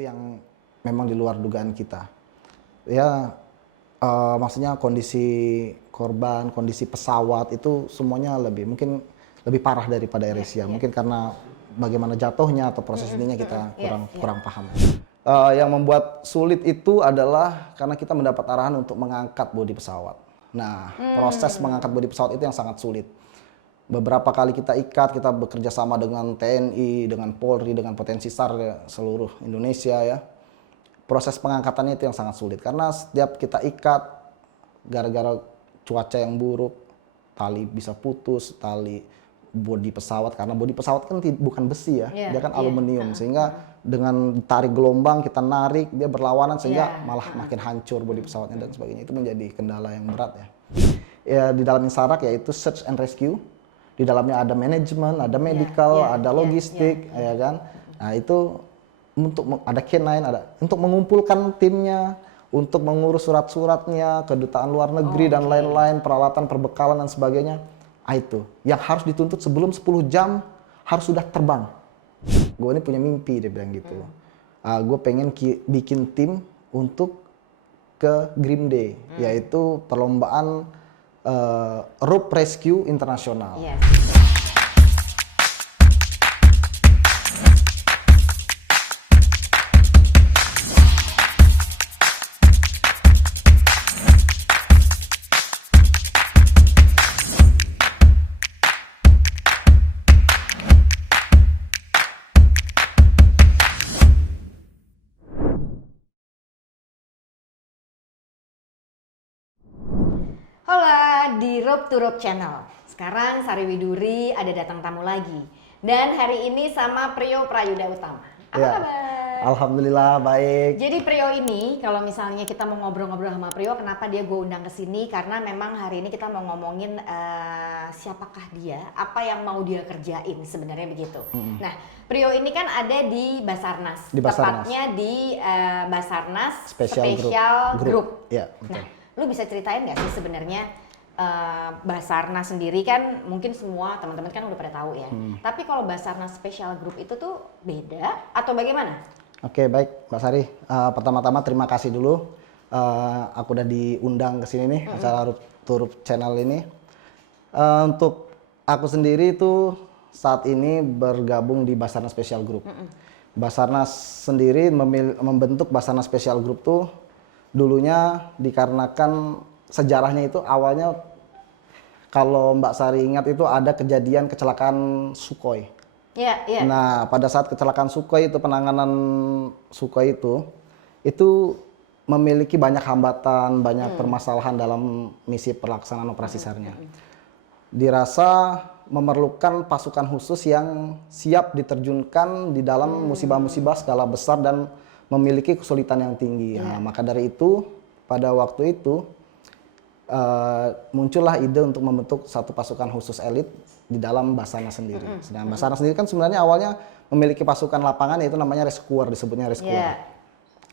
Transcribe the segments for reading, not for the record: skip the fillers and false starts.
Itu yang memang di luar dugaan kita. Ya, maksudnya kondisi korban, kondisi pesawat itu semuanya mungkin lebih parah daripada AirAsia. Mungkin karena bagaimana jatuhnya atau proses ininya kita kurang paham. Yang membuat sulit itu adalah karena kita mendapat arahan untuk mengangkat bodi pesawat. Nah, proses mengangkat bodi pesawat itu yang sangat sulit. Beberapa kali kita bekerja sama dengan TNI, dengan Polri, dengan potensi SAR seluruh Indonesia ya. Proses pengangkatannya itu yang sangat sulit karena setiap kita ikat gara-gara cuaca yang buruk, tali bisa putus, tali bodi pesawat karena bodi pesawat kan bukan besi ya, dia kan aluminium sehingga dengan tarik gelombang kita narik dia berlawanan sehingga malah makin hancur bodi pesawatnya dan sebagainya. Itu menjadi kendala yang berat ya. Ya di dalam Insarak yaitu search and rescue. Di dalamnya ada manajemen, ada medical, ada logistik, ya kan. Nah itu ada K9, untuk mengumpulkan timnya, untuk mengurus surat-suratnya, kedutaan luar negeri dan lain-lain, peralatan, perbekalan dan sebagainya. Itu yang harus dituntut sebelum 10 jam harus sudah terbang. Gue ini punya mimpi, dia bilang gitu. Gue pengen bikin tim untuk ke Grim Day, yaitu perlombaan rope rescue internasional. Hola di Rope to Rope Channel. Sekarang Sari Widuri ada datang tamu lagi. Dan hari ini sama Priyo Prayuda Utama. Apa kabar? Alhamdulillah baik. Jadi Priyo ini kalau misalnya kita mau ngobrol-ngobrol sama Priyo, kenapa gue undang ke sini? Karena memang hari ini kita mau ngomongin siapakah dia, apa yang mau dia kerjain sebenarnya begitu. Nah, Priyo ini kan ada di Basarnas. Tepatnya di Basarnas Special Group. Ya, betul. Nah, lu bisa ceritain nggak sih sebenarnya Basarnas sendiri kan mungkin semua teman-teman kan udah pada tahu ya. Tapi kalau Basarnas Special Group itu tuh beda atau bagaimana? Oke, baik Mbak Sari. Pertama-tama terima kasih dulu. Aku udah diundang ke sini nih acara Rope to Rope Channel ini. Untuk aku sendiri itu saat ini bergabung di Basarnas Special Group. Basarnas sendiri membentuk Basarnas Special Group tuh dulunya dikarenakan sejarahnya itu awalnya kalau Mbak Sari ingat itu ada kejadian kecelakaan Sukhoi. Iya. Nah pada saat kecelakaan Sukhoi itu penanganan Sukhoi itu memiliki banyak hambatan, banyak permasalahan dalam misi pelaksanaan operasi SAR-nya. Dirasa memerlukan pasukan khusus yang siap diterjunkan di dalam musibah-musibah skala besar dan memiliki kesulitan yang tinggi. Nah, maka dari itu pada waktu itu muncullah ide untuk membentuk satu pasukan khusus elit di dalam Basarnas sendiri. Sedangkan Basarnas sendiri kan sebenarnya awalnya memiliki pasukan lapangan yaitu namanya rescuer, disebutnya rescuer.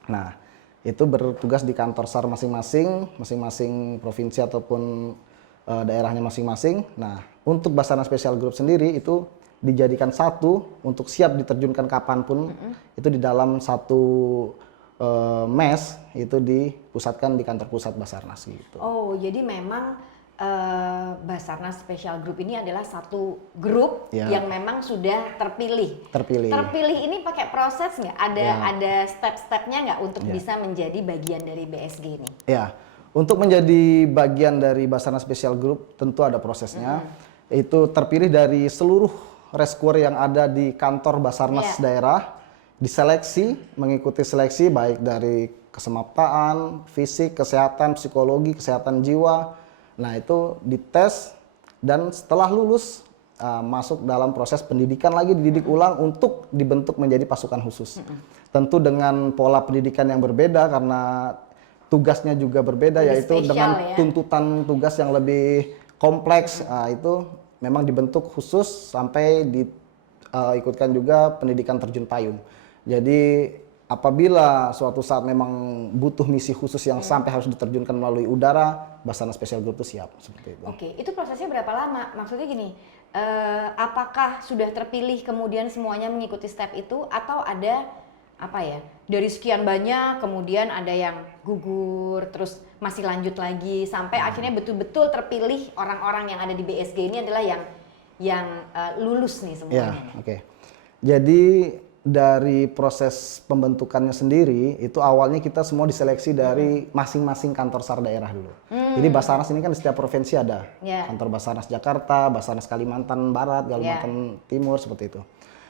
Nah, itu bertugas di kantor SAR masing-masing provinsi ataupun daerahnya masing-masing. Nah, untuk Basarnas Special Group sendiri itu dijadikan satu untuk siap diterjunkan kapanpun itu di dalam satu mes itu dipusatkan di kantor pusat Basarnas gitu. Oh, jadi memang Basarnas Special Group ini adalah satu grup yang memang sudah terpilih. Terpilih ini pakai proses nggak? Ada step-stepnya nggak untuk bisa menjadi bagian dari BSG ini? Ya, untuk menjadi bagian dari Basarnas Special Group tentu ada prosesnya. Itu terpilih dari seluruh rescuer yang ada di kantor Basarnas daerah, diseleksi, mengikuti seleksi baik dari kesemaptaan, fisik, kesehatan, psikologi, kesehatan jiwa. Nah itu dites dan setelah lulus masuk dalam proses pendidikan lagi, dididik ulang untuk dibentuk menjadi pasukan khusus. Tentu dengan pola pendidikan yang berbeda karena tugasnya juga berbeda, lebih yaitu spesial, dengan tuntutan tugas yang lebih kompleks. Itu memang dibentuk khusus sampai diikutkan juga pendidikan terjun payung. Jadi apabila suatu saat memang butuh misi khusus yang sampai harus diterjunkan melalui udara, Basarnas Special Group itu siap seperti itu. Oke, itu prosesnya berapa lama? Maksudnya gini, apakah sudah terpilih kemudian semuanya mengikuti step itu atau ada dari sekian banyak kemudian ada yang gugur, terus masih lanjut lagi sampai akhirnya betul-betul terpilih orang-orang yang ada di BSG ini adalah yang lulus nih Ya, semuanya. oke. Jadi dari proses pembentukannya sendiri itu awalnya kita semua diseleksi dari masing-masing kantor SAR daerah dulu. Jadi Basarnas ini kan di setiap provinsi ada. Ya. Kantor Basarnas Jakarta, Basarnas Kalimantan Barat, Kalimantan Timur seperti itu.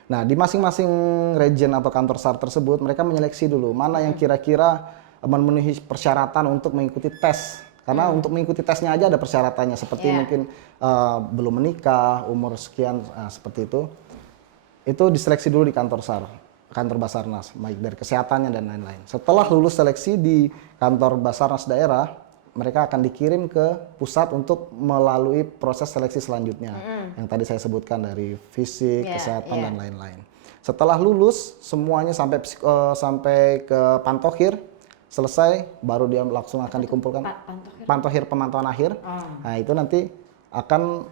Nah, di masing-masing region atau kantor SAR tersebut mereka menyeleksi dulu mana yang kira-kira memenuhi persyaratan untuk mengikuti tes. Karena untuk mengikuti tesnya aja ada persyaratannya seperti mungkin belum menikah, umur sekian seperti itu. Itu diseleksi dulu di kantor SAR, kantor Basarnas, baik dari kesehatannya dan lain-lain. Setelah lulus seleksi di kantor Basarnas daerah, mereka akan dikirim ke pusat untuk melalui proses seleksi selanjutnya. Yang tadi saya sebutkan dari fisik, kesehatan dan lain-lain. Setelah lulus semuanya sampai ke Pantohir selesai, baru dia langsung akan dikumpulkan. Pantohir pemantauan akhir. Nah, itu nanti akan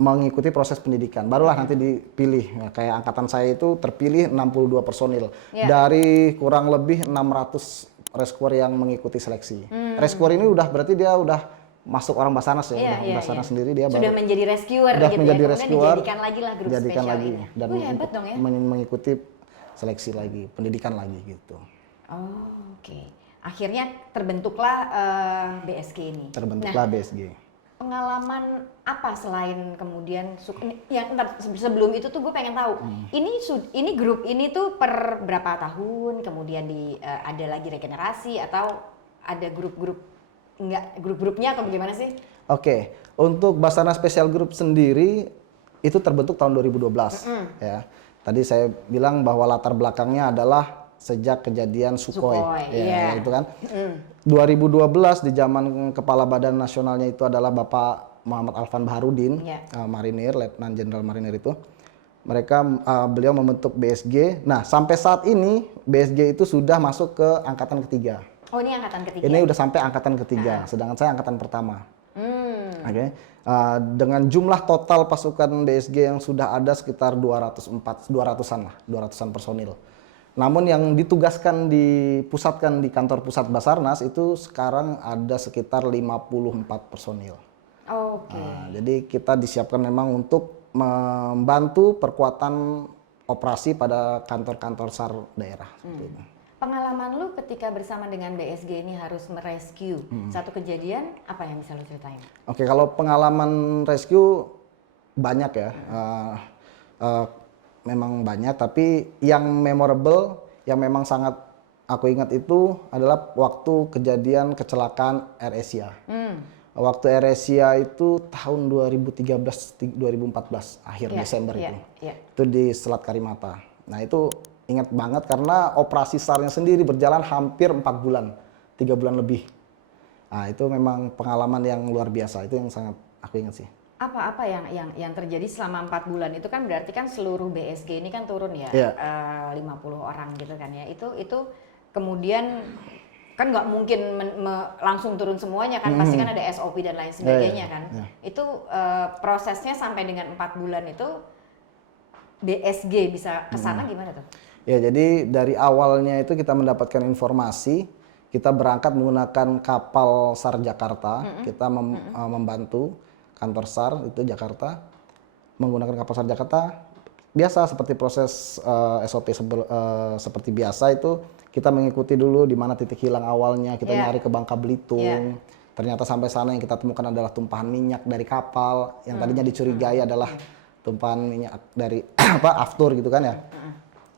mengikuti proses pendidikan. Barulah nanti dipilih. Nah, kayak angkatan saya itu terpilih 62 personil dari kurang lebih 600 rescuer yang mengikuti seleksi. Rescuer ini udah berarti dia udah masuk orang Basarnas ya, Basarnas sendiri dia sudah baru menjadi rescuer udah gitu menjadi ya. rescuer, Kemudian dijadikan lagi lah grup dijadikan spesial lagi ini. dan Hebat dong ya. mengikuti seleksi lagi, pendidikan lagi gitu. Oh, oke. Akhirnya terbentuklah BSG ini. Terbentuklah BSG. Pengalaman apa selain kemudian yang sebelum itu tuh gue pengen tahu ini grup ini tuh per berapa tahun kemudian ada lagi regenerasi atau ada grup-grupnya atau bagaimana sih? Oke, untuk Basarnas Special Group sendiri itu terbentuk tahun 2012 ya. Tadi saya bilang bahwa latar belakangnya adalah sejak kejadian Sukhoi ya, itu kan. 2012 di zaman kepala badan nasionalnya itu adalah Bapak Muhammad Alvan Baharudin, marinir, Letnan Jenderal Marinir itu. Beliau membentuk BSG. Nah, sampai saat ini BSG itu sudah masuk ke angkatan ketiga. Oh, ini angkatan ketiga. Ini udah sampai angkatan ketiga, sedangkan saya angkatan pertama. Oke. Dengan jumlah total pasukan BSG yang sudah ada sekitar 200-an personil. Namun yang ditugaskan dipusatkan di kantor pusat Basarnas itu sekarang ada sekitar 54 personil. Oke. Jadi kita disiapkan memang untuk membantu perkuatan operasi pada kantor-kantor SAR daerah. Pengalaman lu ketika bersama dengan BSG ini harus merescue satu kejadian, apa yang bisa lu ceritain? Oke, kalau pengalaman rescue banyak ya. Memang banyak, tapi yang memorable, yang memang sangat aku ingat itu adalah waktu kejadian kecelakaan AirAsia. Waktu AirAsia itu tahun 2013-2014, akhir Desember itu. Itu di Selat Karimata. Nah, itu ingat banget karena operasi SAR-nya sendiri berjalan hampir 4 bulan, 3 bulan lebih. Nah, itu memang pengalaman yang luar biasa, itu yang sangat aku ingat sih. Apa yang terjadi selama 4 bulan itu kan berarti kan seluruh BSG ini kan turun ya, 50 orang gitu kan ya. Itu kemudian kan nggak mungkin langsung turun semuanya kan, pasti kan ada SOP dan lain sebagainya kan. Itu prosesnya sampai dengan 4 bulan itu BSG bisa kesana gimana tuh? Ya, jadi dari awalnya itu kita mendapatkan informasi, kita berangkat menggunakan kapal SAR Jakarta, kita membantu kantor SAR itu Jakarta, menggunakan kapal SAR Jakarta. Biasa seperti proses SOP seperti biasa itu kita mengikuti dulu di mana titik hilang awalnya, kita nyari ke Bangka Belitung. Ternyata sampai sana yang kita temukan adalah tumpahan minyak dari kapal, yang tadinya dicurigai adalah tumpahan minyak dari aftur gitu kan ya.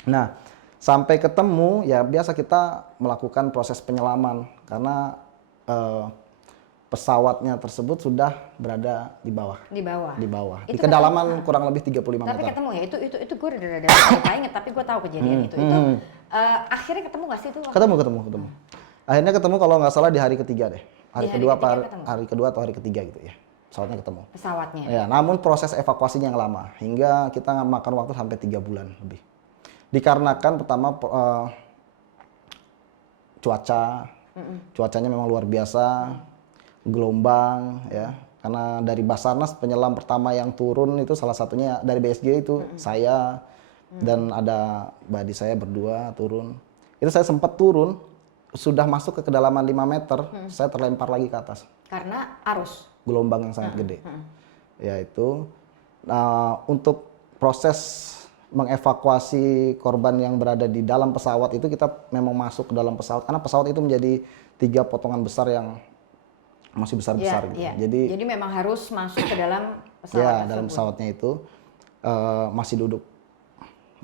Nah, sampai ketemu ya biasa kita melakukan proses penyelaman karena pesawatnya tersebut sudah berada di bawah. Di kedalaman kurang lebih 35 meter. Tapi ketemu ya, itu gue udah inget, tapi gue tahu kejadian itu. Akhirnya ketemu nggak sih itu? Ketemu. Akhirnya ketemu kalau nggak salah di hari ketiga deh. Hari kedua atau hari ketiga gitu ya. Pesawatnya ketemu. Pesawatnya. Ya, namun proses evakuasinya yang lama hingga kita makan waktu sampai 3 bulan lebih. Dikarenakan pertama cuacanya memang luar biasa. Gelombang ya, karena dari Basarnas penyelam pertama yang turun itu salah satunya dari BSG itu saya dan ada buddy saya berdua turun. Itu saya sempat turun, sudah masuk ke kedalaman 5 meter, saya terlempar lagi ke atas. Karena arus. Gelombang yang sangat gede. Yaitu untuk proses mengevakuasi korban yang berada di dalam pesawat itu kita memang masuk ke dalam pesawat karena pesawat itu menjadi 3 potongan besar yang masih besar-besar gitu. Jadi memang harus masuk ke dalam pesawat ya, tersebut. dalam pesawatnya itu masih duduk,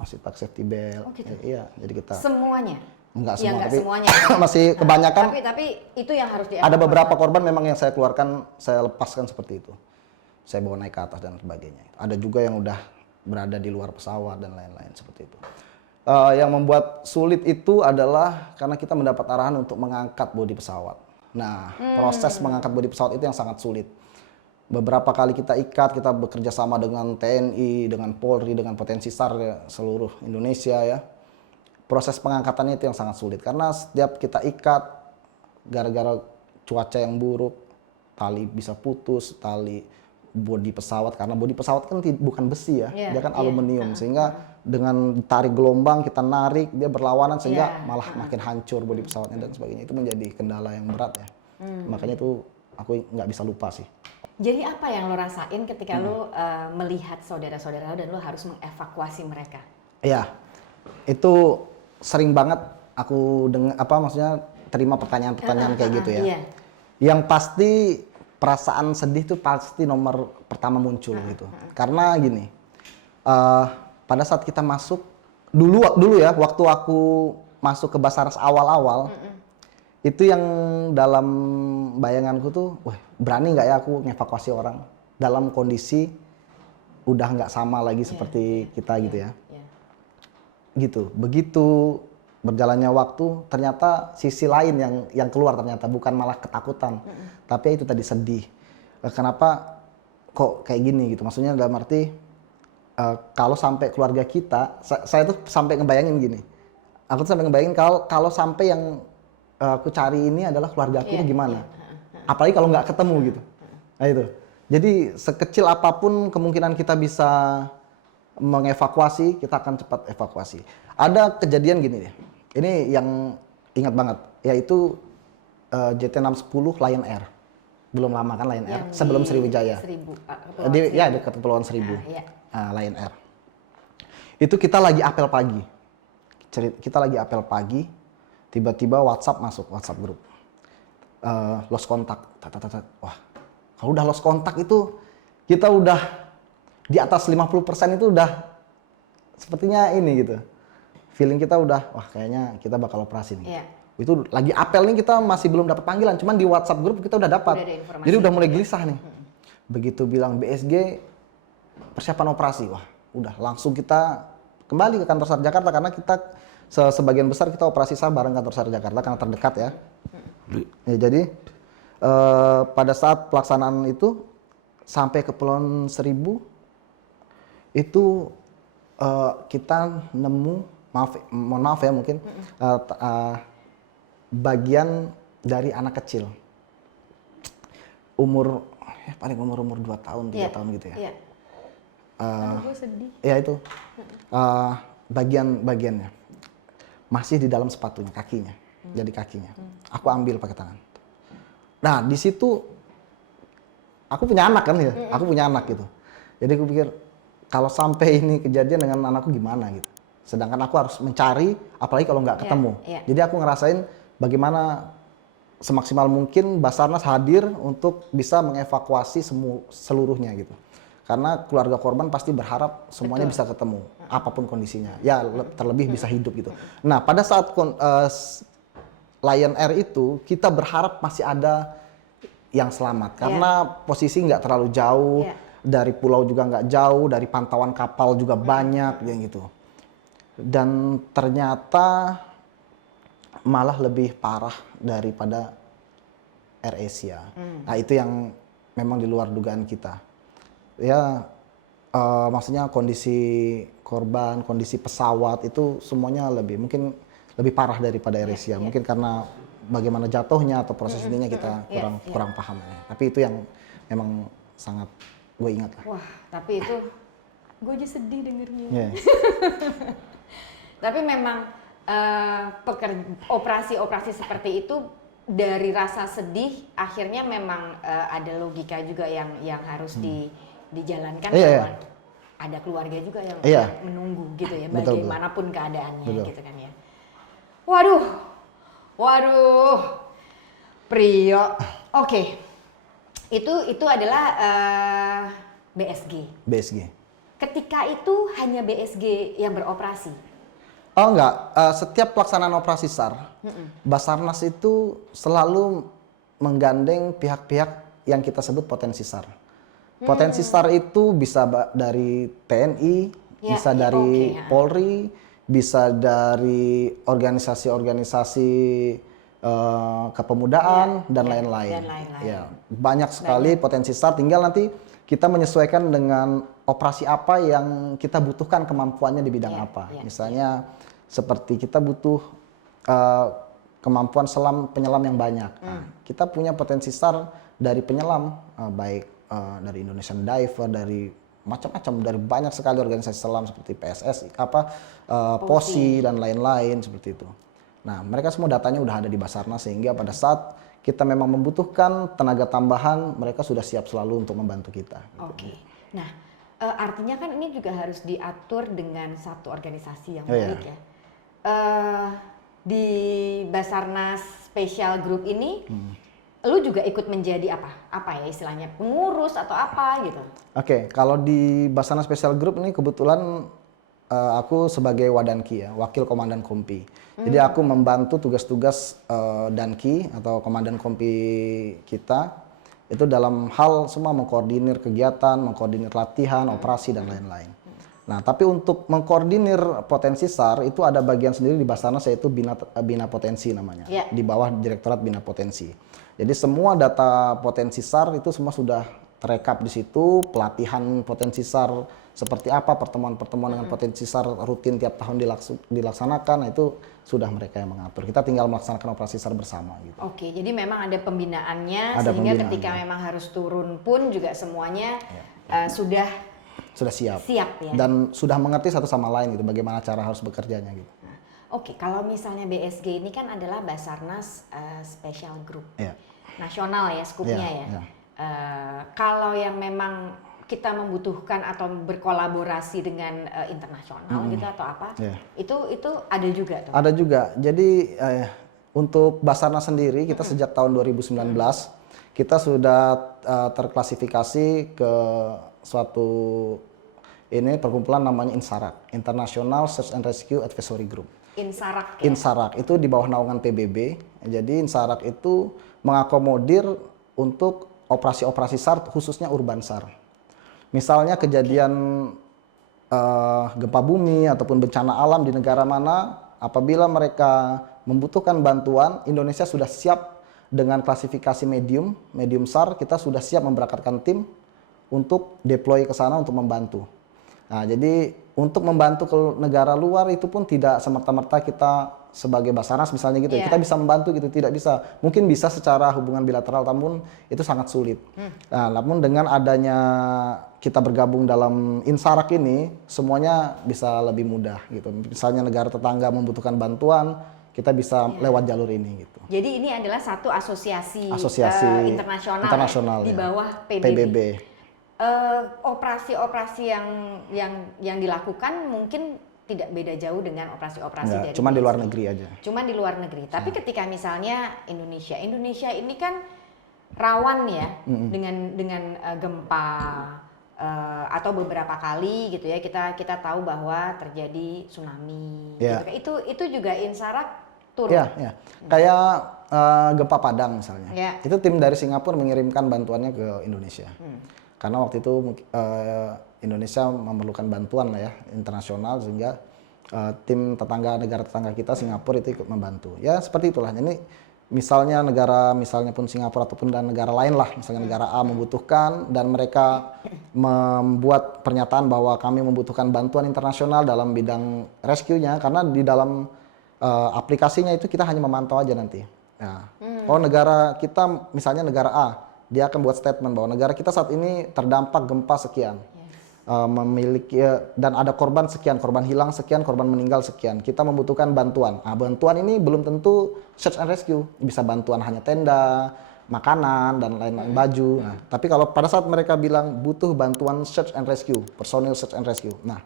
masih pakai safety belt. Oh, gitu. Iya, jadi kita semuanya. enggak Ya, semua, enggak tapi semuanya. masih kebanyakan. Tapi itu yang harus Ada beberapa korban memang yang saya keluarkan, saya lepaskan seperti itu. Saya bawa naik ke atas dan sebagainya. Ada juga yang udah berada di luar pesawat dan lain-lain seperti itu. Yang membuat sulit itu adalah karena kita mendapat arahan untuk mengangkat bodi pesawat. Nah, proses mengangkat bodi pesawat itu yang sangat sulit. Beberapa kali kita ikat, kita bekerja sama dengan TNI, dengan Polri, dengan potensi SAR seluruh Indonesia ya. Proses pengangkatannya itu yang sangat sulit karena setiap kita ikat gara-gara cuaca yang buruk, tali bisa putus, tali bodi pesawat karena bodi pesawat kan bukan besi ya, dia kan aluminium sehingga dengan tarik gelombang kita narik dia berlawanan sehingga malah makin hancur bodi pesawatnya dan sebagainya. Itu menjadi kendala yang berat ya. Makanya itu aku nggak bisa lupa sih. Jadi apa yang lo rasain ketika lo melihat saudara-saudara lo dan lo harus mengevakuasi mereka? Iya, itu sering banget aku maksudnya terima pertanyaan-pertanyaan kayak gitu ya. Iya. Yang pasti perasaan sedih tuh pasti nomor pertama muncul gitu. Karena gini, pada saat kita masuk dulu ya, waktu aku masuk ke Basarnas awal-awal, itu yang dalam bayanganku tuh, wah berani nggak ya aku ngevakuasi orang dalam kondisi udah nggak sama lagi seperti kita gitu ya. Gitu. Begitu berjalannya waktu, ternyata sisi lain yang keluar ternyata bukan malah ketakutan, tapi itu tadi sedih. Kenapa kok kayak gini gitu? Maksudnya dalam arti kalau sampai keluarga kita, saya tuh sampai ngebayangin gini. Aku tuh sampai ngebayangin kalau sampai yang aku cari ini adalah keluarga aku itu gimana? Apalagi kalau nggak ketemu gitu. Nah itu. Jadi sekecil apapun kemungkinan kita bisa mengevakuasi, kita akan cepat evakuasi. Ada kejadian gini deh. Ini yang ingat banget, yaitu JT610 Lion Air. Belum lama kan Lion Air, sebelum Sriwijaya. Ya, dekat Kepulauan Seribu. Lion Air. Itu kita lagi apel pagi. Tiba-tiba WhatsApp masuk, WhatsApp grup. Lost kontak. Wah, kalau udah lost kontak itu kita udah di atas 50% itu udah sepertinya ini gitu. Feeling kita udah, wah kayaknya kita bakal operasi nih. Itu lagi apel nih, kita masih belum dapat panggilan, cuman di WhatsApp grup kita udah dapat. Jadi udah mulai gelisah nih. Begitu bilang BSG persiapan operasi, wah udah langsung kita kembali ke kantor SAR Jakarta karena kita sebagian besar kita operasi SAR bareng kantor SAR Jakarta karena terdekat ya. Jadi pada saat pelaksanaan itu sampai ke Kepulauan Seribu itu kita nemu, mohon maaf ya mungkin, bagian dari anak kecil. Paling umur 2 tahun, 3 tahun gitu ya. Gue sedih. Ya itu, bagiannya masih di dalam sepatunya, kakinya, jadi kakinya. Aku ambil pakai tangan. Nah di situ, aku punya anak kan ya, aku punya anak gitu. Jadi aku pikir, kalau sampai ini kejadian dengan anakku gimana gitu. Sedangkan aku harus mencari, apalagi kalau nggak ketemu. Jadi aku ngerasain bagaimana semaksimal mungkin Basarnas hadir untuk bisa mengevakuasi seluruhnya gitu. Karena keluarga korban pasti berharap semuanya bisa ketemu, apapun kondisinya. Ya terlebih bisa hidup gitu. Nah pada saat Lion Air itu, kita berharap masih ada yang selamat. Karena posisi nggak terlalu jauh, dari pulau juga nggak jauh, dari pantauan kapal juga banyak gitu. Dan ternyata malah lebih parah daripada AirAsia. Nah itu yang memang di luar dugaan kita. Ya maksudnya kondisi korban, kondisi pesawat itu semuanya mungkin lebih parah daripada AirAsia. Mungkin karena bagaimana jatuhnya atau proses ininya kita kurang paham. Tapi itu yang memang sangat gue ingat lah. Wah, tapi itu gue aja sedih dengernya. Tapi memang operasi-operasi seperti itu dari rasa sedih akhirnya memang ada logika juga yang harus dijalankan Iya, bahwa ada keluarga juga yang menunggu gitu ya, Betul, bagaimanapun keadaannya betul. gitu kan ya. Waduh, Prio. Oke, itu adalah BSG. BSG. Ketika itu hanya BSG yang beroperasi. Oh enggak, setiap pelaksanaan operasi SAR, Basarnas itu selalu menggandeng pihak-pihak yang kita sebut potensi SAR. Potensi SAR itu bisa dari TNI, bisa dari Polri, bisa dari organisasi-organisasi kepemudaan dan lain-lain. Ya, banyak sekali potensi SAR, tinggal nanti kita menyesuaikan dengan operasi apa yang kita butuhkan kemampuannya di bidang apa. Misalnya seperti kita butuh kemampuan penyelam yang banyak. Nah, kita punya potensi SAR dari penyelam, baik dari Indonesian Diver, dari macam-macam, dari banyak sekali organisasi selam seperti PSSI, POSI dan lain-lain seperti itu. Nah, mereka semua datanya udah ada di Basarnas sehingga pada saat kita memang membutuhkan tenaga tambahan, mereka sudah siap selalu untuk membantu kita. Oke. Nah, artinya kan ini juga harus diatur dengan satu organisasi yang baik ya. Di Basarnas Special Group ini, lu juga ikut menjadi apa ya istilahnya, pengurus atau apa gitu? Oke, kalau di Basarnas Special Group ini kebetulan aku sebagai Wadanki ya, Wakil Komandan Kompi. Jadi aku membantu tugas-tugas Danki atau Komandan Kompi kita itu dalam hal semua mengkoordinir kegiatan, mengkoordinir latihan, operasi dan lain-lain. Nah, tapi untuk mengkoordinir potensi SAR itu ada bagian sendiri di Basarnas yaitu Bina Potensi namanya, di bawah Direktorat Bina Potensi. Jadi semua data potensi SAR itu semua sudah terekap di situ, pelatihan potensi SAR seperti apa, pertemuan-pertemuan dengan potensi SAR rutin tiap tahun dilaksanakan, itu sudah mereka yang mengatur. Kita tinggal melaksanakan operasi SAR bersama gitu. Oke, jadi memang ada pembinaannya sehingga ketika memang harus turun pun juga semuanya sudah siap ya. Dan sudah mengerti satu sama lain gitu bagaimana cara harus bekerjanya gitu. Oke, kalau misalnya BSG ini kan adalah Basarnas Special Group. Nasional ya skupnya ya. Kalau yang memang kita membutuhkan atau berkolaborasi dengan internasional gitu atau apa, itu ada juga tuh. Ada juga. Jadi untuk Basarnas sendiri kita sejak tahun 2019 kita sudah terklasifikasi ke suatu perkumpulan namanya INSARAG, International Search and Rescue Advisory Group. INSARAG ya? INSARAG itu di bawah naungan PBB. Jadi INSARAG itu mengakomodir untuk operasi-operasi SAR khususnya urban SAR. Misalnya kejadian gempa bumi ataupun bencana alam di negara mana, apabila mereka membutuhkan bantuan, Indonesia sudah siap dengan klasifikasi medium SAR, kita sudah siap memberangkatkan tim untuk deploy ke sana untuk membantu. Nah, jadi untuk membantu ke negara luar itu pun tidak semerta-merta kita sebagai Basarnas misalnya gitu ya, kita bisa membantu gitu, tidak bisa. Mungkin bisa secara hubungan bilateral, namun itu sangat sulit. Nah, namun dengan adanya kita bergabung dalam INSARAG ini, semuanya bisa lebih mudah gitu. Misalnya negara tetangga membutuhkan bantuan, kita bisa lewat jalur ini gitu. Jadi ini adalah satu asosiasi internasional di bawah PBB. Operasi-operasi yang dilakukan mungkin tidak beda jauh dengan operasi-operasi dari cuma di luar negeri aja. Cuma di luar negeri. Tapi ketika misalnya Indonesia ini kan rawan ya dengan gempa atau beberapa kali gitu ya, kita tahu bahwa terjadi tsunami. Gitu. Itu juga INSARAG turun. Kayak gempa Padang misalnya. Itu tim dari Singapura mengirimkan bantuannya ke Indonesia. Karena waktu itu Indonesia memerlukan bantuan lah ya internasional, sehingga tim negara tetangga kita Singapura itu ikut membantu. Ya seperti itulah. Ini misalnya misalnya pun Singapura ataupun dan negara lain lah, misalnya negara A membutuhkan dan mereka membuat pernyataan bahwa kami membutuhkan bantuan internasional dalam bidang rescue-nya, karena di dalam aplikasinya itu kita hanya memantau aja nanti. Nah, kalau negara kita misalnya negara A, dia akan buat statement bahwa negara kita saat ini terdampak gempa sekian. memiliki dan ada korban sekian, korban hilang sekian, korban meninggal sekian. Kita membutuhkan bantuan. Nah, bantuan ini belum tentu search and rescue, bisa bantuan hanya tenda, makanan dan lain-lain, baju. Nah, tapi kalau pada saat mereka bilang butuh bantuan search and rescue, personil search and rescue. Nah,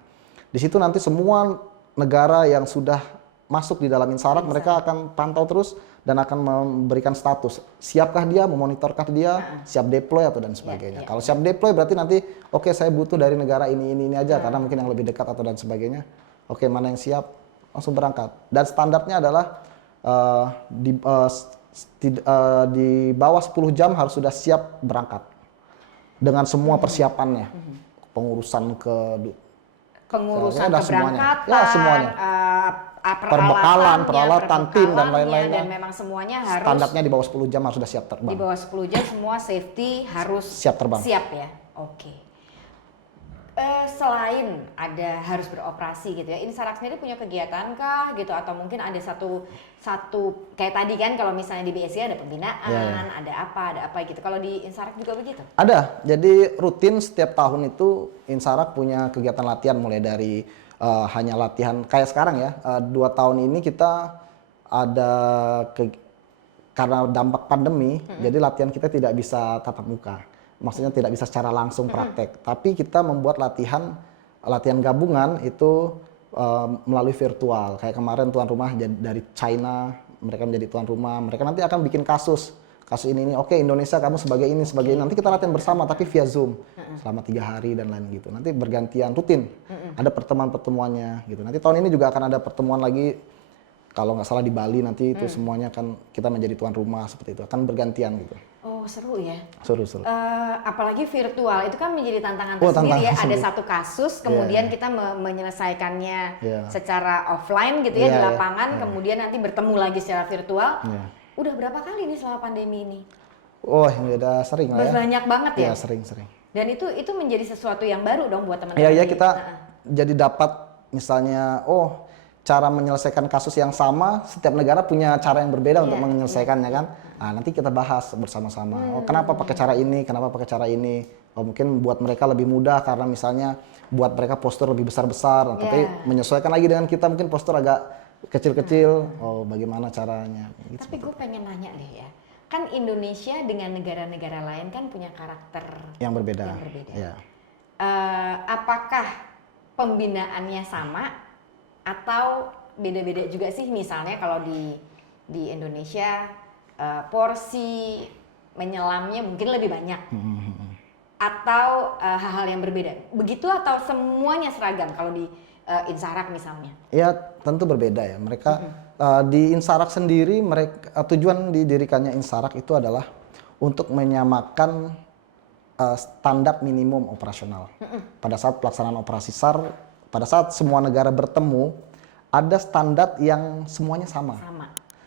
di situ nanti semua negara yang sudah masuk di dalam Insarak, mereka akan pantau terus dan akan memberikan status. Siapkah dia, memonitorkah dia, siap deploy atau dan sebagainya. Kalau siap deploy berarti nanti oke, saya butuh dari negara ini aja karena mungkin yang lebih dekat atau dan sebagainya. Oke, mana yang siap, langsung berangkat. Dan standarnya adalah di bawah 10 jam harus sudah siap berangkat dengan semua persiapannya, pengurusan keberangkatan, ya semuanya, peralatan, tim dan lain-lainnya. Dan memang semuanya harus standarnya di bawah 10 jam harus sudah siap terbang. Di bawah 10 jam semua safety harus siap terbang. Siap ya. Oke. Selain harus beroperasi gitu ya, Insarak sendiri punya kegiatan kah gitu, atau mungkin ada satu kayak tadi kan kalau misalnya di BSG ada pembinaan, ada apa gitu. Kalau di Insarak juga begitu? Ada. Jadi rutin setiap tahun itu Insarak punya kegiatan latihan mulai dari hanya latihan kayak sekarang ya. 2 tahun ini kita ada karena dampak pandemi, jadi latihan kita tidak bisa tatap muka. Maksudnya tidak bisa secara langsung praktek, tapi kita membuat latihan gabungan itu melalui virtual. Kayak kemarin tuan rumah dari China, mereka menjadi tuan rumah, mereka nanti akan bikin kasus ini, oke Indonesia kamu sebagai ini, nanti kita latihan bersama tapi via Zoom selama 3 hari dan lain gitu. Nanti bergantian rutin, ada pertemuan-pertemuannya gitu. Nanti tahun ini juga akan ada pertemuan lagi, kalau nggak salah di Bali nanti itu semuanya kan kita menjadi tuan rumah seperti itu, akan bergantian gitu. Oh seru ya. Seru. Apalagi virtual itu kan menjadi tantangan tersendiri ya. Ada satu kasus, kemudian kita menyelesaikannya secara offline gitu ya di lapangan, kemudian nanti bertemu lagi secara virtual. Udah berapa kali nih selama pandemi ini? Oh, udah sering lah ya. Banyak banget ya. Iya sering. Dan itu menjadi sesuatu yang baru dong buat teman-teman. Iya kita jadi dapat misalnya, cara menyelesaikan kasus yang sama, setiap negara punya cara yang berbeda untuk menyelesaikannya kan. Nah, nanti kita bahas bersama-sama. Kenapa pakai cara ini, kenapa pakai cara ini. Mungkin buat mereka lebih mudah karena misalnya buat mereka postur lebih besar-besar, tapi menyesuaikan lagi dengan kita mungkin postur agak kecil-kecil. Bagaimana caranya. Gitu. Tapi gue pengen nanya deh ya. Kan Indonesia dengan negara-negara lain kan punya karakter yang berbeda. Ya. Apakah pembinaannya sama atau beda-beda juga sih? Misalnya kalau di Indonesia porsi menyelamnya mungkin lebih banyak, atau hal-hal yang berbeda. Begitu atau semuanya seragam kalau di Insarak misalnya? Ya tentu berbeda ya. Mereka di Insarak sendiri, tujuan didirikannya Insarak itu adalah untuk menyamakan standar minimum operasional. Pada saat pelaksanaan operasi SAR, pada saat semua negara bertemu, ada standar yang semuanya sama.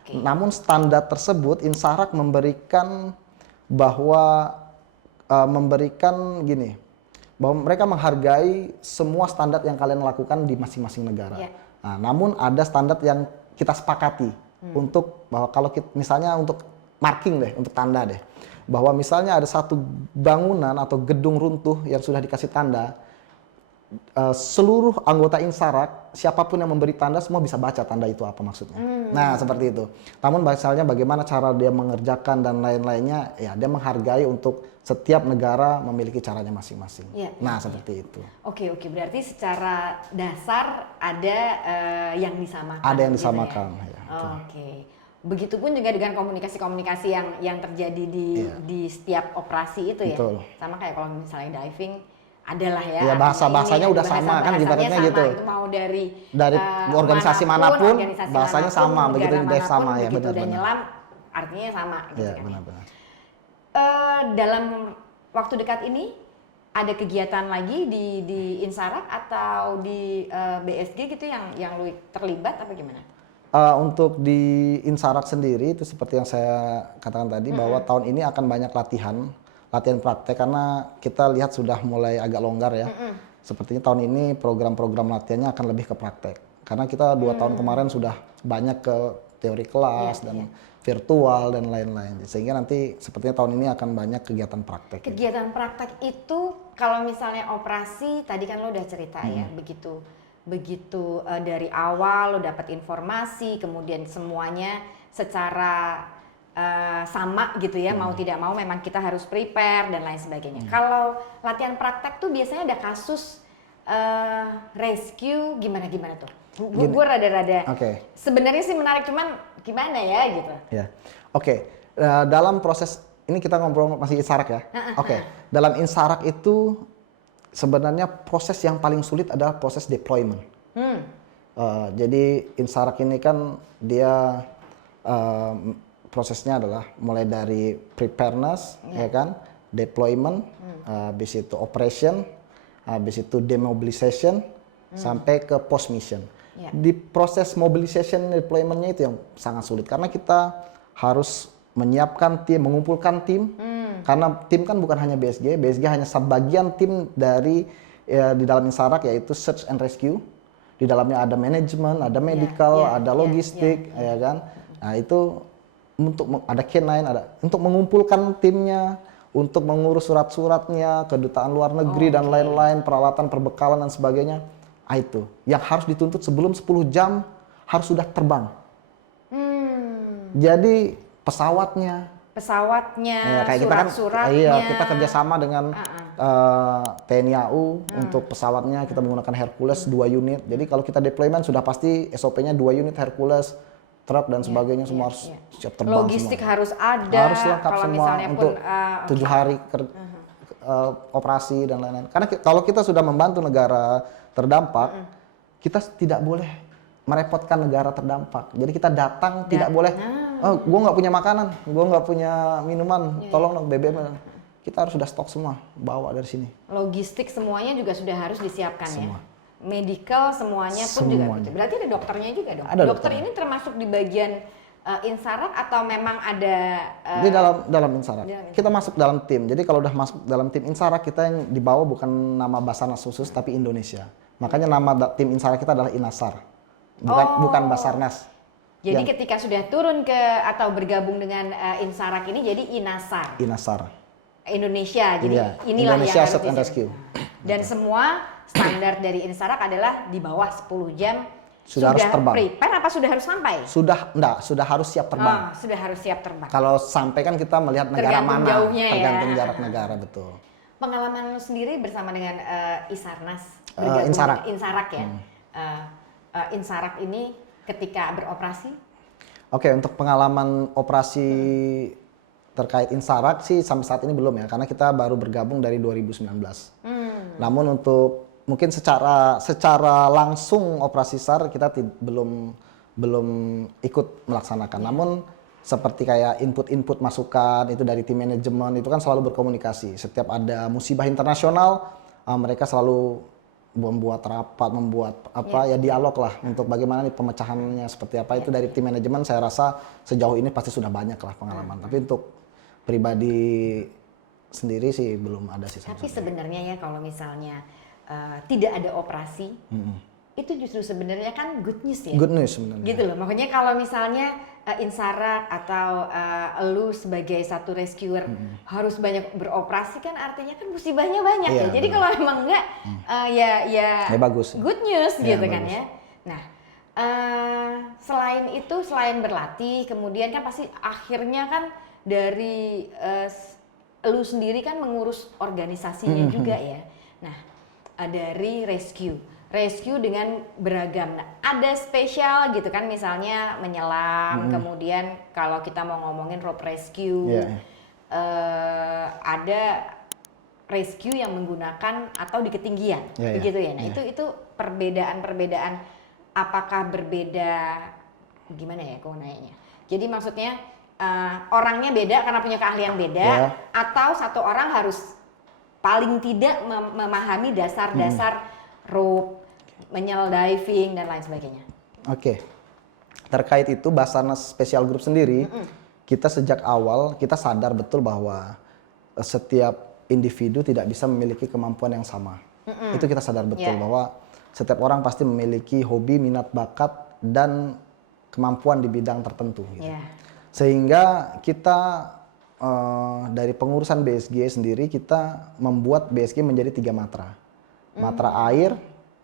Okay. Namun standar tersebut Insarak memberikan bahwa bahwa mereka menghargai semua standar yang kalian lakukan di masing-masing negara. Nah, namun ada standar yang kita sepakati untuk bahwa kalau misalnya untuk marking deh, untuk tanda deh, bahwa misalnya ada satu bangunan atau gedung runtuh yang sudah dikasih tanda, seluruh anggota Insarak, siapapun yang memberi tanda semua bisa baca tanda itu apa maksudnya. Nah seperti itu. Namun misalnya bagaimana cara dia mengerjakan dan lain-lainnya, ya dia menghargai untuk setiap negara memiliki caranya masing-masing. Seperti itu. Oke, berarti secara dasar ada yang disamakan. Ada yang disamakan. Gitu ya? Oke. Begitupun juga dengan komunikasi-komunikasi yang terjadi di setiap operasi itu ya. Betul. Sama kayak kalau misalnya diving, adalah ya. Ya bahasanya udah sama kan ibaratnya gitu. Itu mau dari organisasi manapun bahasanya sama, begitu dive sama ya, benar. Dan nyelam artinya sama gitu ya, kan. Benar-benar. Dalam waktu dekat ini ada kegiatan lagi di Insarak atau di BSG gitu yang lu terlibat apa gimana? Untuk di Insarak sendiri itu seperti yang saya katakan tadi bahwa tahun ini akan banyak latihan praktek karena kita lihat sudah mulai agak longgar ya. Sepertinya tahun ini program-program latihannya akan lebih ke praktek. Karena kita 2 tahun kemarin sudah banyak ke teori kelas Iya, dan iya. virtual dan lain-lain. Sehingga nanti sepertinya tahun ini akan banyak kegiatan praktek. Kegiatan praktek itu kalau misalnya operasi tadi kan lo udah cerita ya, begitu dari awal lo dapat informasi, kemudian semuanya secara sama gitu ya, mau tidak mau memang kita harus prepare dan lain sebagainya. Kalau latihan praktek tuh biasanya ada kasus rescue gimana tuh? Gue rada-rada Oke. sebenarnya sih menarik, cuman gimana ya gitu. Ya, oke. Dalam proses ini kita ngobrol masih insarak ya. Oke, dalam insarak itu sebenarnya proses yang paling sulit adalah proses deployment. Jadi insarak ini kan dia prosesnya adalah mulai dari preparedness, ya kan, deployment, habis itu operation, habis itu demobilization, sampai ke post mission. Ya. Di proses mobilization deployment-nya itu yang sangat sulit karena kita harus menyiapkan tim, mengumpulkan tim. Karena tim kan bukan hanya BSG, BSG hanya sebagian tim dari di dalam insarak yaitu search and rescue. Di dalamnya ada manajemen, ada medical, ada logistik, ya kan. Nah, itu untuk ada K9, ada untuk mengumpulkan timnya, untuk mengurus surat-suratnya, kedutaan luar negeri dan lain-lain, peralatan, perbekalan dan sebagainya. Itu yang harus dituntut sebelum 10 jam harus sudah terbang. Jadi pesawatnya, ya, kayak kita kan, surat-suratnya. iya, kita kerjasama dengan TNI AU untuk pesawatnya, kita menggunakan Hercules 2 unit. Jadi kalau kita deployment sudah pasti SOP-nya 2 unit Hercules, truk dan sebagainya semua harus siap terbang. Logistik semua. harus ada. Harus lengkap kalau semua misalnya untuk pun 7 hari operasi dan lain-lain. Karena kalau kita sudah membantu negara terdampak, kita tidak boleh merepotkan negara terdampak. Jadi kita datang tidak boleh, oh, gue nggak punya makanan, gue nggak punya minuman, tolong dong BBM. Kita harus sudah stok semua, bawa dari sini. logistik semuanya juga sudah harus disiapkan Semua. ya. Medical semuanya pun juga. Semuanya. Berarti ada dokternya juga dong. Ada Dokter dokternya. ini termasuk di bagian insarak atau memang ada Jadi dalam insarak. Kita masuk dalam tim. Jadi kalau udah masuk dalam tim insarak, kita yang dibawa bukan nama Basarnas khusus tapi Indonesia. Makanya nama tim insarak kita adalah Inasar. Bukan Basarnas. jadi ketika sudah turun ke atau bergabung dengan insarak ini jadi Inasar Inasar. Indonesia. Jadi Iya, inilah Indonesia yang harus Search and disiapkan. Rescue. Dan semua standar dari insarak adalah di bawah 10 jam Sudah harus terbang. prepare apa sudah harus sampai? Sudah harus siap terbang. Sudah harus siap terbang. Kalau sampai kan kita melihat negara Tergantung mana, jauhnya ya. tergantung jarak negara, betul. Pengalaman lu sendiri bersama dengan Isarnas, Insarak. Insarak ya. Insarak ini ketika beroperasi? Oke, untuk pengalaman operasi terkait insarak sih sampai saat ini belum ya, karena kita baru bergabung dari 2019. Namun untuk mungkin secara langsung operasi SAR kita belum ikut melaksanakan. Namun seperti kayak input masukan itu dari tim manajemen itu kan selalu berkomunikasi. Setiap ada musibah internasional mereka selalu membuat rapat, membuat ya dialog lah untuk bagaimana nih pemecahannya seperti apa. Itu dari tim manajemen saya rasa sejauh ini pasti sudah banyak lah pengalaman. Tapi untuk pribadi sendiri sih belum ada sih. Tapi sebenarnya ya kalau misalnya tidak ada operasi, itu justru sebenarnya kan good news ya. Good news sebenarnya. Gitu loh. Makanya kalau misalnya insarak atau lu sebagai satu rescuer harus banyak beroperasi kan artinya kan musibahnya banyak ya. Jadi kalau emang enggak ya bagus. Good news Ya, gitu kan bagus. ya. Nah, selain itu selain berlatih kemudian kan pasti akhirnya kan dari lu sendiri kan mengurus organisasinya juga ya. Nah, dari rescue dengan beragam. Nah, ada spesial gitu kan misalnya menyelam, kemudian kalau kita mau ngomongin rope rescue, ada rescue yang menggunakan atau di ketinggian, begitu ya. Nah, itu perbedaan-perbedaan apakah berbeda gimana ya kok nanya. Jadi maksudnya orangnya beda karena punya keahlian beda atau satu orang harus paling tidak memahami dasar-dasar rope, menyelam diving dan lain sebagainya. Oke. Terkait itu Basarnas Special Group sendiri, kita sejak awal kita sadar betul bahwa setiap individu tidak bisa memiliki kemampuan yang sama. Itu kita sadar betul bahwa setiap orang pasti memiliki hobi, minat, bakat dan kemampuan di bidang tertentu. Gitu. Iya. Sehingga kita dari pengurusan BSG sendiri kita membuat BSG menjadi 3 matra. Matra air,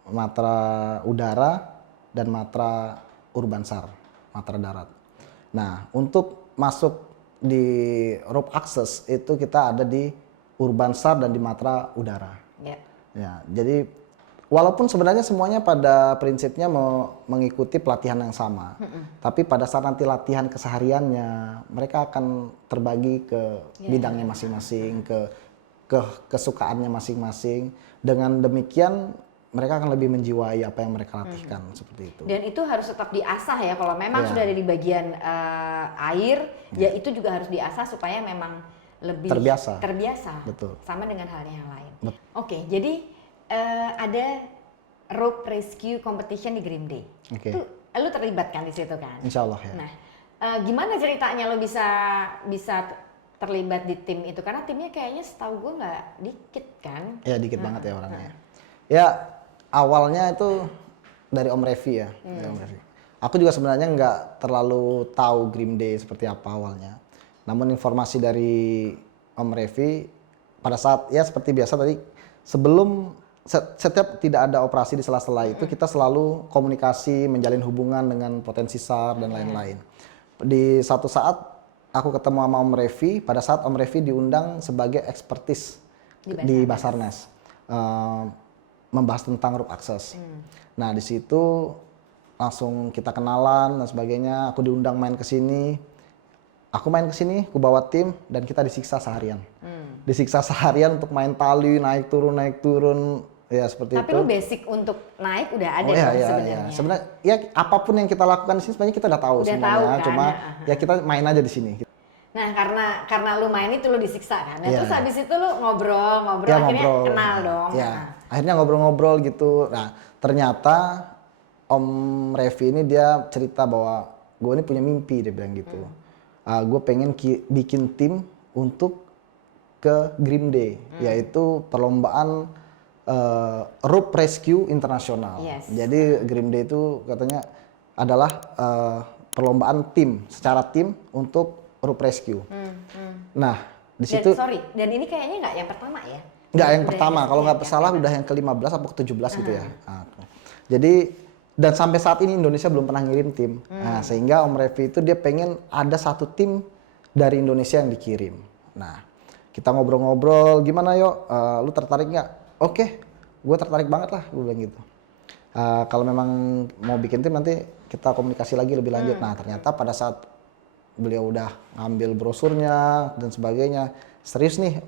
matra udara, dan matra urbansar, matra darat. Nah, untuk masuk di rope access itu kita ada di urbansar dan di matra udara. Ya. Ya, jadi walaupun sebenarnya semuanya pada prinsipnya mengikuti pelatihan yang sama, tapi pada saat nanti latihan kesehariannya, mereka akan terbagi ke bidangnya masing-masing, ke kesukaannya masing-masing. Dengan demikian, mereka akan lebih menjiwai apa yang mereka latihkan seperti itu. Dan itu harus tetap diasah ya. Kalau memang sudah ada di bagian air, ya itu juga harus diasah supaya memang lebih terbiasa. Betul. Sama dengan halnya yang lain. Oke, jadi ada rope rescue competition di Grim Day. Oke. Itu lu terlibat kan di situ kan? Insya Allah ya. Nah, gimana ceritanya lo bisa terlibat di tim itu? Karena timnya kayaknya setahu gue nggak dikit kan? Ya dikit banget ya orangnya. Ya awalnya itu dari Om Revi ya. Dari Om Revi. Aku juga sebenarnya nggak terlalu tahu Grim Day seperti apa awalnya. Namun informasi dari Om Revi pada saat ya seperti biasa tadi sebelum setiap tidak ada operasi di sela-sela itu kita selalu komunikasi, menjalin hubungan dengan potensi SAR dan lain-lain. Di satu saat aku ketemu sama Om Revi pada saat Om Revi diundang sebagai ekspertis di Basarnas. Membahas tentang rope access. Nah, di situ langsung kita kenalan dan sebagainya. Aku diundang main ke sini. Aku main ke sini, aku bawa tim dan kita disiksa seharian. Disiksa seharian untuk main tali, naik turun ya seperti itu. Tapi lu basic untuk naik udah ada sebenarnya. Sebenarnya ya apapun yang kita lakukan di sini sebenarnya kita udah tahu semuanya. Tahu, kan? Cuma ya kita main aja di sini. Nah, karena lu main itu lu disiksa kan. Nah, terus habis itu lu ngobrol, ya, akhirnya kenal dong. Ya, akhirnya ngobrol-ngobrol gitu. Nah, ternyata Om Revi ini dia cerita bahwa gue ini punya mimpi, dia bilang gitu. Gue pengen bikin tim untuk ke Grim Day, yaitu perlombaan rope rescue internasional. Jadi Grim Day itu katanya adalah perlombaan tim, secara tim untuk rope rescue. Nah, di situ. Dan ini kayaknya nggak yang pertama ya? Nggak yang pertama, kalau nggak salah udah yang ke-15 atau ke-17 gitu ya. Nah, jadi dan sampai saat ini Indonesia belum pernah ngirim tim. Nah, sehingga Om Revi itu dia pengen ada satu tim dari Indonesia yang dikirim. Nah, kita ngobrol-ngobrol, gimana yo, lu tertarik nggak? Oke, gue tertarik banget lah, gue bilang gitu. Kalau memang mau bikin tim nanti kita komunikasi lagi lebih lanjut. Nah, ternyata pada saat beliau udah ngambil brosurnya dan sebagainya, serius nih,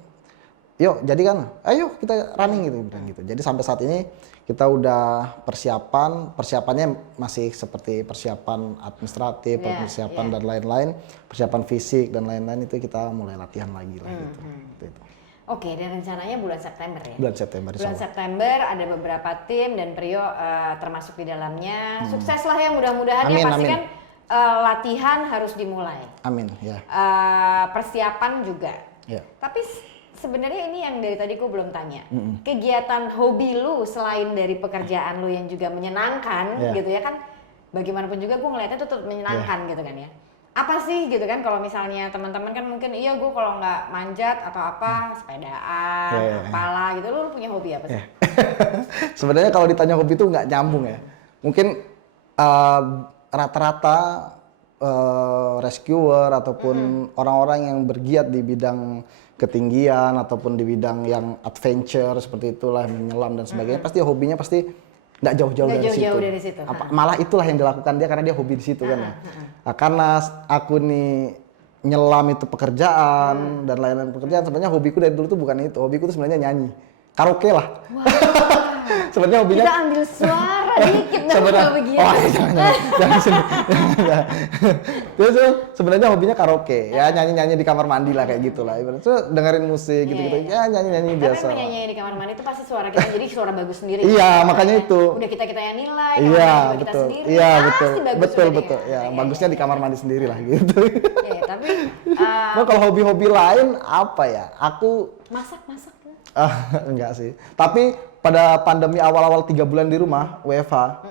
yuk jadi kan, ayo kita running gitu, bilang gitu. Jadi sampai saat ini kita udah persiapannya masih seperti persiapan administratif, persiapan dan lain-lain, persiapan fisik dan lain-lain itu kita mulai latihan lagi lah gitu. Oke, dan rencananya bulan September ya? Bulan September. Bulan September ada beberapa tim dan Prio termasuk di dalamnya. Sukses lah ya mudah-mudahan ya, pasti kan latihan harus dimulai. Amin, ya. Persiapan juga. Ya. Tapi sebenarnya ini yang dari tadi gue belum tanya. Kegiatan hobi lu selain dari pekerjaan lu yang juga menyenangkan gitu ya kan. Bagaimanapun juga gue ngeliatnya itu tetap menyenangkan gitu kan ya. Apa sih gitu kan kalau misalnya teman-teman kan mungkin iya gue kalau nggak manjat atau apa sepedaan apalah gitu, lu punya hobi apa sih? Sebenarnya kalau ditanya hobi itu nggak nyambung ya. Mungkin rata-rata rescuer ataupun orang-orang yang bergiat di bidang ketinggian ataupun di bidang yang adventure seperti itulah, menyelam dan sebagainya, pasti hobinya pasti nggak jauh-jauh dari situ. Malah itulah yang dilakukan dia karena dia hobi di situ kan ya. Nah, karena aku nih nyelam itu pekerjaan dan lain-lain pekerjaan, sebenarnya hobiku dari dulu tuh bukan itu. Hobiku tuh sebenarnya nyanyi, karaoke lah. Sebenarnya hobinya kita ambil suara dikit dong kalau begitu. Oh, jangan sini. Terus sebenarnya hobinya karaoke, ya nyanyi-nyanyi di kamar mandi lah kayak gitulah. Ibaratnya dengerin musik gitu-gitu, ya nyanyi-nyanyi biasa. Karena nyanyi di kamar mandi itu pasti suara kita jadi suara bagus sendiri. Iya, makanya itu. Udah kita yang nilai, iya, betul. Kita sendiri. Iya, betul. Betul. Ya, bagusnya di kamar mandi sendiri lah gitu. Iya, tapi nah, kalau hobi-hobi lain apa ya? Aku masak. Enggak sih. Tapi pada pandemi awal-awal 3 bulan di rumah, WFH,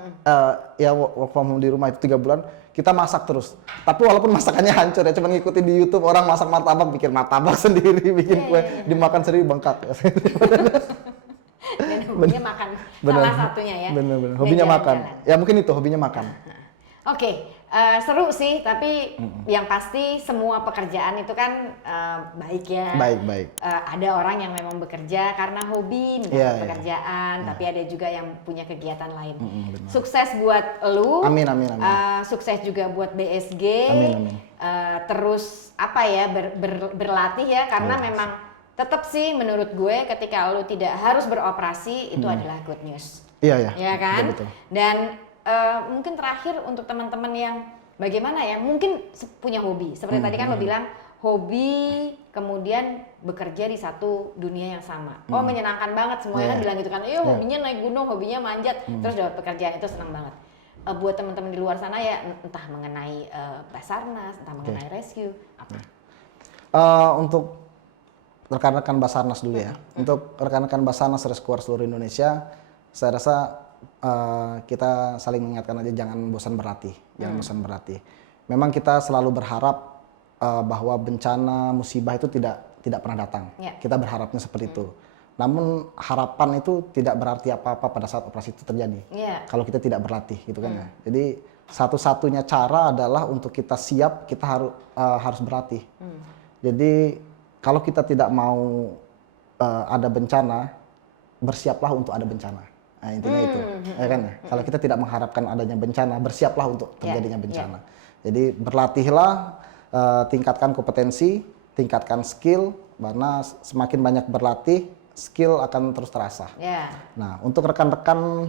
ya work from home di rumah itu 3 bulan, kita masak terus. Tapi walaupun masakannya hancur ya, cuma ngikutin di YouTube orang masak martabak, bikin martabak sendiri, bikin kue, dimakan sendiri bengkak. Dan hobinya makan, salah satunya ya. Bener. Dan Hobinya makan. jalan-jalan. Ya mungkin itu hobinya makan. Oke, seru sih, tapi yang pasti semua pekerjaan itu kan baik ya. Baik. Ada orang yang memang bekerja karena hobi, Iya. pekerjaan, tapi ada juga yang punya kegiatan lain. benar. Sukses buat lu. Amin. Sukses juga buat BSG. Amin. Terus apa ya, berlatih ya, karena memang tetap sih menurut gue ketika lu tidak harus beroperasi itu adalah good news. Iya. Ya kan? Betul. Dan mungkin terakhir untuk teman-teman yang bagaimana ya, mungkin punya hobi. Seperti tadi kan lo bilang hobi kemudian bekerja di satu dunia yang sama. Oh, menyenangkan banget, semuanya kan bilang gitu kan. Iya, hobinya naik gunung, hobinya manjat, terus dapat pekerjaan itu senang banget. Buat teman-teman di luar sana ya, entah mengenai Basarnas, entah mengenai rescue, apa? Untuk rekan-rekan Basarnas dulu ya. Untuk rekan-rekan Basarnas Rescuer seluruh Indonesia, saya rasa kita saling mengingatkan aja jangan bosan berlatih, Memang kita selalu berharap bahwa bencana musibah itu tidak pernah datang. Kita berharapnya seperti itu. Namun harapan itu tidak berarti apa-apa pada saat operasi itu terjadi. Kalau kita tidak berlatih gitu kan ya. Jadi satu-satunya cara adalah untuk kita siap, kita harus berlatih. Jadi kalau kita tidak mau ada bencana, bersiaplah untuk ada bencana. Nah, intinya itu, ya kan? Kalau kita tidak mengharapkan adanya bencana, bersiaplah untuk terjadinya bencana. Jadi berlatihlah, tingkatkan kompetensi, tingkatkan skill, karena semakin banyak berlatih, skill akan terus terasah. Nah, untuk rekan-rekan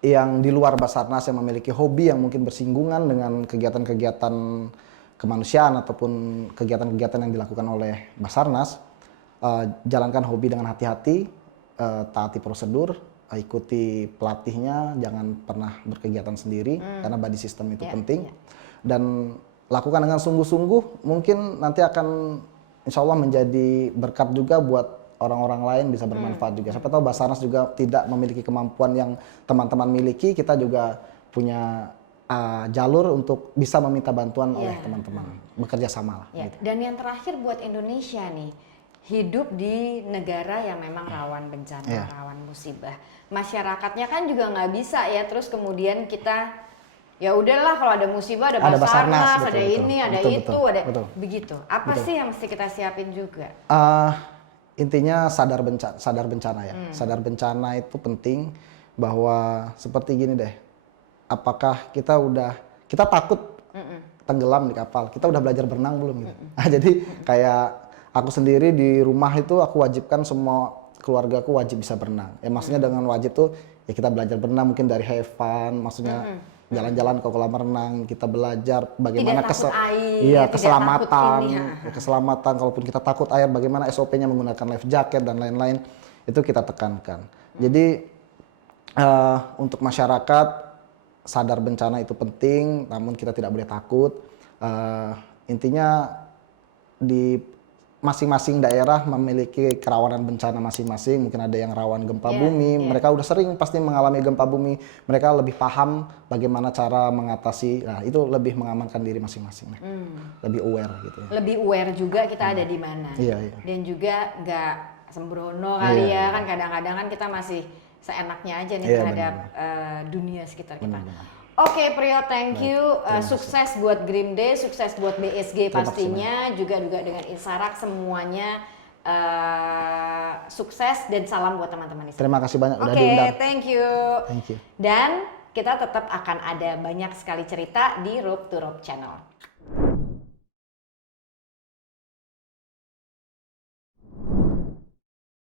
yang di luar Basarnas yang memiliki hobi yang mungkin bersinggungan dengan kegiatan-kegiatan kemanusiaan ataupun kegiatan-kegiatan yang dilakukan oleh Basarnas, jalankan hobi dengan hati-hati, taati prosedur, ikuti pelatihnya, jangan pernah berkegiatan sendiri karena body system itu penting, dan lakukan dengan sungguh-sungguh, mungkin nanti akan insya Allah menjadi berkat juga buat orang-orang lain, bisa bermanfaat juga. Siapa tahu Basarnas juga tidak memiliki kemampuan yang teman-teman miliki, kita juga punya jalur untuk bisa meminta bantuan oleh teman-teman, bekerja sama lah. Gitu. Dan yang terakhir buat Indonesia nih, hidup di negara yang memang rawan bencana, rawan musibah. Masyarakatnya kan juga nggak bisa ya, terus kemudian kita ya udahlah kalau ada musibah ada Basarnas, ada ini, ada itu, ada begitu. Apa sih yang mesti kita siapin juga? Intinya sadar bencana ya. Sadar bencana itu penting, bahwa seperti gini deh. Apakah kita takut tenggelam di kapal? Kita udah belajar berenang belum gitu? Jadi kayak aku sendiri di rumah itu aku wajibkan semua keluargaku wajib bisa berenang. Ya maksudnya dengan wajib tuh ya kita belajar berenang mungkin dari have fun, maksudnya jalan-jalan ke kolam renang, kita belajar bagaimana keselamatan. Kalaupun kita takut air, bagaimana SOP-nya menggunakan life jacket dan lain-lain, itu kita tekankan. Jadi untuk masyarakat sadar bencana itu penting, namun kita tidak boleh takut. Intinya di masing-masing daerah memiliki kerawanan bencana masing-masing. Mungkin ada yang rawan gempa bumi, mereka udah sering pasti mengalami gempa bumi, mereka lebih paham bagaimana cara mengatasi. Nah, itu lebih mengamankan diri masing-masing, lebih aware gitu ya. Lebih aware juga kita ada di mana. Dan juga nggak sembrono kali ya, kan kadang-kadang kan kita masih seenaknya aja nih terhadap dunia sekitar kita. Oke, Priyo, thank you. Sukses buat Green Day, sukses buat BSG pastinya, juga dengan Insarak, semuanya sukses dan salam buat teman-teman di sini. Terima kasih banyak udah diundang. Oke, thank you. Dan kita tetap akan ada banyak sekali cerita di Rope to Rope Channel.